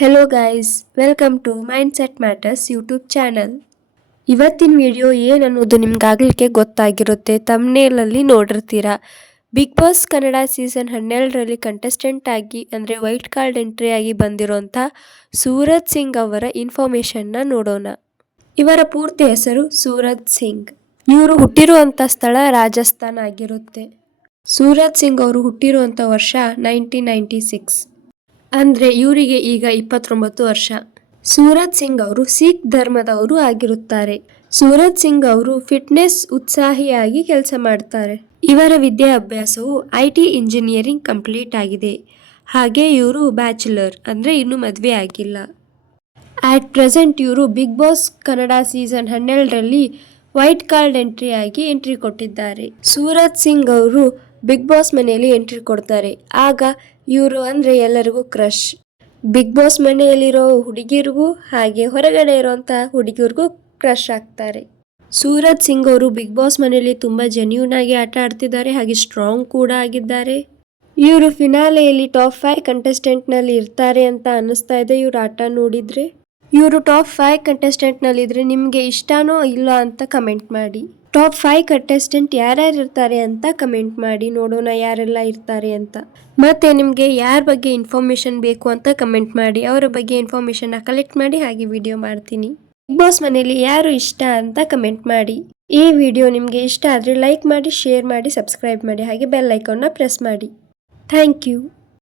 Hello guys, welcome to mindset matters YouTube channel. ಇವತ್ತಿನ video ಏನನ್ನೋದು ನಿಮ್ಗಾಗಲಿಕ್ಕೆ ಗೊತ್ತಾಗಿರುತ್ತೆ, ತಮ್ನೇಲಲ್ಲಿ ನೋಡಿರ್ತೀರಾ. ಬಿಗ್ ಬಾಸ್ ಕನ್ನಡ ಸೀಸನ್ 12ರಲ್ಲಿ ಕಂಟೆಸ್ಟೆಂಟ್ ಆಗಿ ಅಂದರೆ ವೈಟ್ ಕಾರ್ಡ್ ಎಂಟ್ರಿ ಆಗಿ ಬಂದಿರೋಂಥ ಸೂರಜ್ ಸಿಂಗ್ ಅವರ ಇನ್ಫಾರ್ಮೇಷನ್ನ ನೋಡೋಣ. ಇವರ ಪೂರ್ತಿ ಹೆಸರು ಸೂರಜ್ ಸಿಂಗ್. ಇವರು ಹುಟ್ಟಿರುವಂಥ ಸ್ಥಳ ರಾಜಸ್ಥಾನ್ ಆಗಿರುತ್ತೆ. ಸೂರಜ್ ಸಿಂಗ್ ಅವರು ಹುಟ್ಟಿರುವಂಥ ವರ್ಷ 1996. ಅಂದರೆ ಇವರಿಗೆ ಈಗ 29 ವರ್ಷ. ಸೂರಜ್ ಸಿಂಗ್ ಅವರು ಸಿಖ್ ಧರ್ಮದವರು ಆಗಿರುತ್ತಾರೆ. ಸೂರಜ್ ಸಿಂಗ್ ಅವರು ಫಿಟ್ನೆಸ್ ಉತ್ಸಾಹಿಯಾಗಿ ಕೆಲಸ ಮಾಡ್ತಾರೆ. ಇವರ ವಿದ್ಯಾಭ್ಯಾಸವು IT ಇಂಜಿನಿಯರಿಂಗ್ ಕಂಪ್ಲೀಟ್ ಆಗಿದೆ. ಹಾಗೆ ಇವರು ಬ್ಯಾಚುಲರ್ ಅಂದರೆ ಇನ್ನೂ ಮದುವೆ ಆಗಿಲ್ಲ. ಆಟ್ ಪ್ರೆಸೆಂಟ್ ಇವರು ಬಿಗ್ ಬಾಸ್ ಕನ್ನಡ ಸೀಸನ್ 12ರಲ್ಲಿ ವೈಟ್ ಕಾರ್ಡ್ ಎಂಟ್ರಿ ಕೊಟ್ಟಿದ್ದಾರೆ. ಸೂರಜ್ ಸಿಂಗ್ ಅವರು ಬಿಗ್ ಬಾಸ್ ಮನೆಯಲ್ಲಿ ಎಂಟ್ರಿ ಕೊಡ್ತಾರೆ. ಆಗ ಇವರು ಅಂದರೆ ಎಲ್ಲರಿಗೂ ಕ್ರಶ್. ಬಿಗ್ ಬಾಸ್ ಮನೆಯಲ್ಲಿರೋ ಹುಡುಗಿರಿಗೂ ಹಾಗೆ ಹೊರಗಡೆ ಇರೋಂಥ ಹುಡುಗಿಯರಿಗೂ ಕ್ರಶ್ ಆಗ್ತಾರೆ. ಸೂರಜ್ ಸಿಂಗ್ ಅವರು ಬಿಗ್ ಬಾಸ್ ಮನೆಯಲ್ಲಿ ತುಂಬ ಜೆನ್ಯೂನ್ ಆಗಿ ಆಟ ಆಡ್ತಿದ್ದಾರೆ, ಹಾಗೆ ಸ್ಟ್ರಾಂಗ್ ಕೂಡ ಆಗಿದ್ದಾರೆ. ಇವರು ಫಿನಾಲೆಯಲ್ಲಿ ಟಾಪ್ 5 ಕಂಟೆಸ್ಟೆಂಟ್ನಲ್ಲಿ ಇರ್ತಾರೆ ಅಂತ ಅನ್ನಿಸ್ತಾ ಇದೆ ಇವ್ರ ಆಟ ನೋಡಿದರೆ. ಇವರು ಟಾಪ್ 5 ಕಂಟೆಸ್ಟೆಂಟ್ನಲ್ಲಿ ಇದ್ರೆ ನಿಮಗೆ ಇಷ್ಟನೋ ಇಲ್ಲ ಅಂತ ಕಮೆಂಟ್ ಮಾಡಿ. ಟಾಪ್ 5 ಕಂಟೆಸ್ಟೆಂಟ್ ಯಾರ್ಯಾರು ಇರ್ತಾರೆ ಅಂತ ಕಮೆಂಟ್ ಮಾಡಿ, ನೋಡೋಣ ಯಾರೆಲ್ಲ ಇರ್ತಾರೆ ಅಂತ. ಮತ್ತೆ ನಿಮಗೆ ಯಾರ ಬಗ್ಗೆ ಇನ್ಫಾರ್ಮೇಷನ್ ಬೇಕು ಅಂತ ಕಮೆಂಟ್ ಮಾಡಿ, ಅವರ ಬಗ್ಗೆ ಇನ್ಫಾರ್ಮೇಷನ್ನ ಕಲೆಕ್ಟ್ ಮಾಡಿ ಹಾಗೆ ವಿಡಿಯೋ ಮಾಡ್ತೀನಿ. ಬಿಗ್ ಬಾಸ್ ಮನೆಯಲ್ಲಿ ಯಾರು ಇಷ್ಟ ಅಂತ ಕಮೆಂಟ್ ಮಾಡಿ. ಈ ವಿಡಿಯೋ ನಿಮಗೆ ಇಷ್ಟ ಆದರೆ ಲೈಕ್ ಮಾಡಿ, ಶೇರ್ ಮಾಡಿ, ಸಬ್ಸ್ಕ್ರೈಬ್ ಮಾಡಿ, ಹಾಗೆ ಬೆಲ್ ಐಕಾನ್ನ ಪ್ರೆಸ್ ಮಾಡಿ. Thank you.